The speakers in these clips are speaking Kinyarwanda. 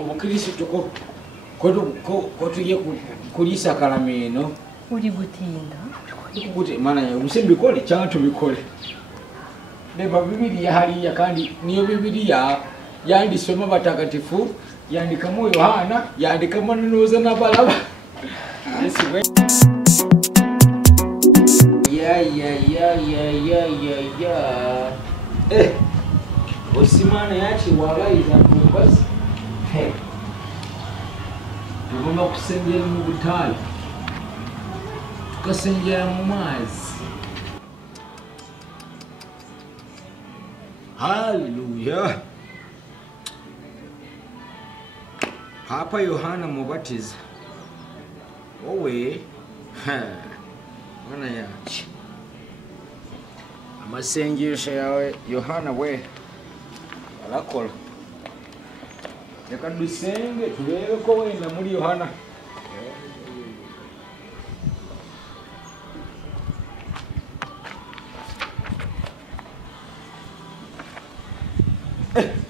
ubukristo ko tugiye kurisa karameno uri gutinda gute mana ya usimbikore cyangwa tubikore reba bibiliya hariya kandi niyo bibiliya yanditswemo abatagatifu yandikamo Yohana yandikamo n'uza n'abaraba Yesu we ya Osimana yachi wabayiza kubaza tugomba kusengera mu butayu tukasengera mu mazi. Haleluya. Papa Yohana Mubatiza wowe mana yacu amasengesho yawe Yohana we arakora. Reka dusenge turebe ko wenda muri Yohana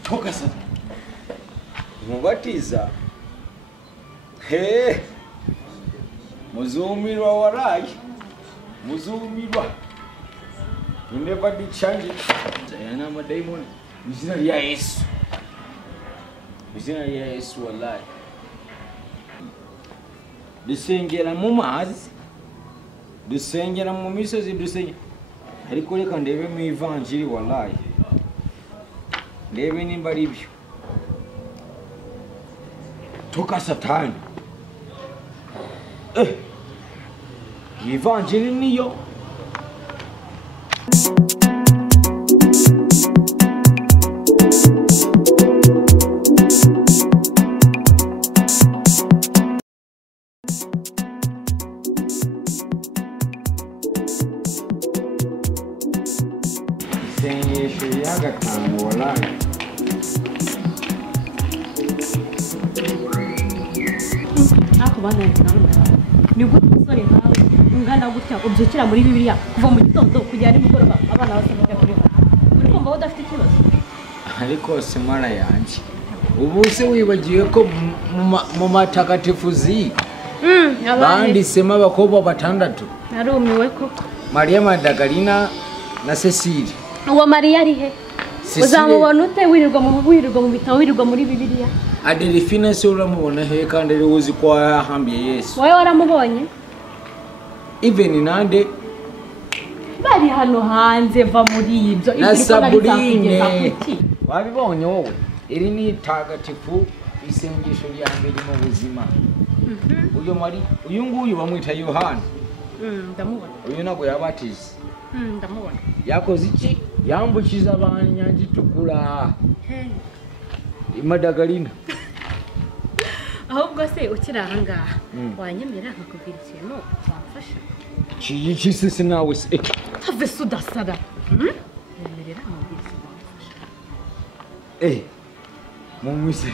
toka sasa Mubatiza muzumirwa warayi muzumirwa you never did change it. Yana madaimoni mizina ya Yesu, mizina ya Yesu wallahi. Dusengera mu mazi, dusengera mu misozi, dusengera ariko reka ndebe mu ivanjiri wallahi, ndebe nimba ari byo. Toka satani ivanjiri niyo isengesho y'agatanu wallahi. Ni gute umusore nkawe ungana gutya ubyukira muri Bibiliya kuva mu gitondo kugera nimugoroba abana bose bajya kuri uri kumva udafite ikibazo? Ariko se mara yanjye ubu se wibagiwe ko mu matagatifu banditsemo abakobwa batandatu? Narumiwe koko. Maria Magdalena na Cecile. Uwo Maria ari he? Uzamubona ute wirirwa mu bitabo wirirwa muri Bibiliya? Adelphine se uramubona he kandi ari uzi ko yahambiye Yesu? Wowe waramubonye? Even nande bari hano hanze va muri ibyo na Sabrine wabibonye wowe. Iri ni tagatifu isengesho rya mbere mu buzima. Uyo Mari uyu nguyu bamwita Yohana. Ndamubona. Uyu nago yabatiza. Ndamubona. Yakoze iki? Yambukiza abanyanja itukura. Magdalena. Ahubwo se ukirara ngaha wanyemera nkakubwira ikintu wamfasha? Iki sisi nawe se have sudasara nemerera nkubwira ikintu wamfasha. Mumwise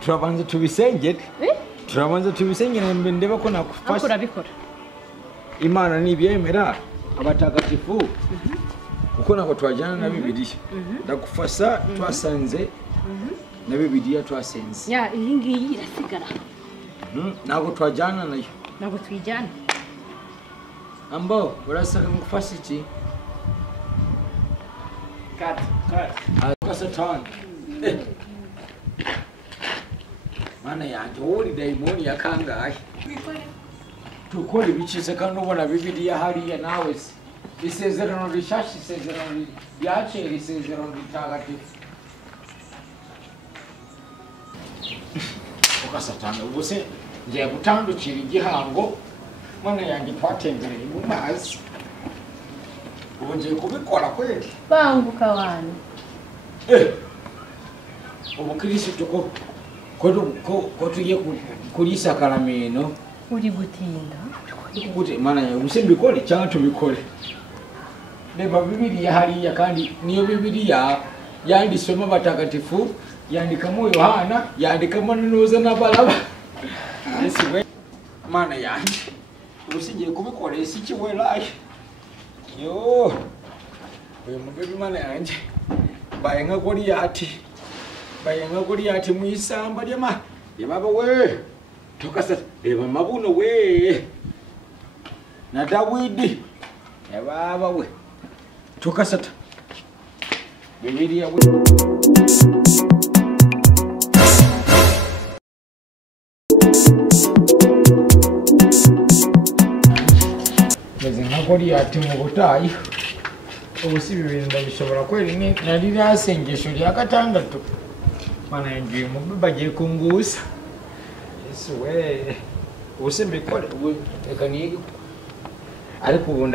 turabanza tubisengere. Turabanza tubisengere ndeba ko nakufasha. Akora bikora. Imana nibyemera abatagatifu uko nako twajyana na Bibiliya ndagufasha twasanze na Bibiliya twasenze. Ya iyi ngiyi irasigara. Nako twajyana nayo. Nako twijyana. Ambo urasaka ngufasha iki? Kat. Akasatani. Mana yanjye uri daimoni yakangaye. Tukora ibikize kandi ubona Bibiliya hariya nawe se. Isezerano rishashi, isezerano ryakera, isezerano ritagatifu. Ukasatana ubwo se ngiye gutandukira igihango mana yanjye twatembereye mu mazi. Ubu ngiye kubikora kweli. Banguka wana. Ubukristo ko tugiye kurisa karameno uri gutinda gute mana yanjye usimbikore cyangwa tubikore. Reba Bibiliya hariya kandi niyo Bibiliya yanditswemo abatagatifu yandikamo Yohana yandikamo n'uza n'abaraba. Yesu we mana yanjye ubusingiye kubikoresha iki we laye yo uyu mugabo Imana yanjye baye nka Goliyati bayenga kuri ati mu isamba ya baba we toka sasa reba mabuno we na Dawidi ya baba we toka sasa Bibilia we kuri ati mu butayi ubusi ibintu bishobora kwera ni nari rasengesho rya gatandatu mana yangiye mu bagiye kungusa Yesu we ubusi mbikore reka nige ariko ubu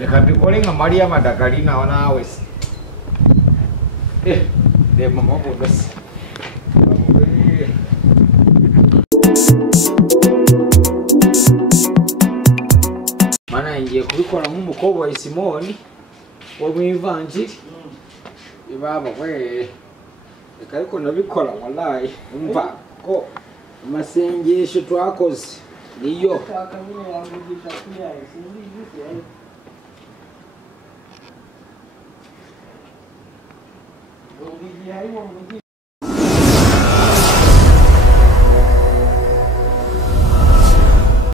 reka mbikore nka Maria Madagalina nawe se reba mabuno se mana ngiye kubikora nk'umukobwa wa Simoni wo mu ivanjiri ibaba we reka ariko nabikora wallahi umva ko amasengesho twakoze niyo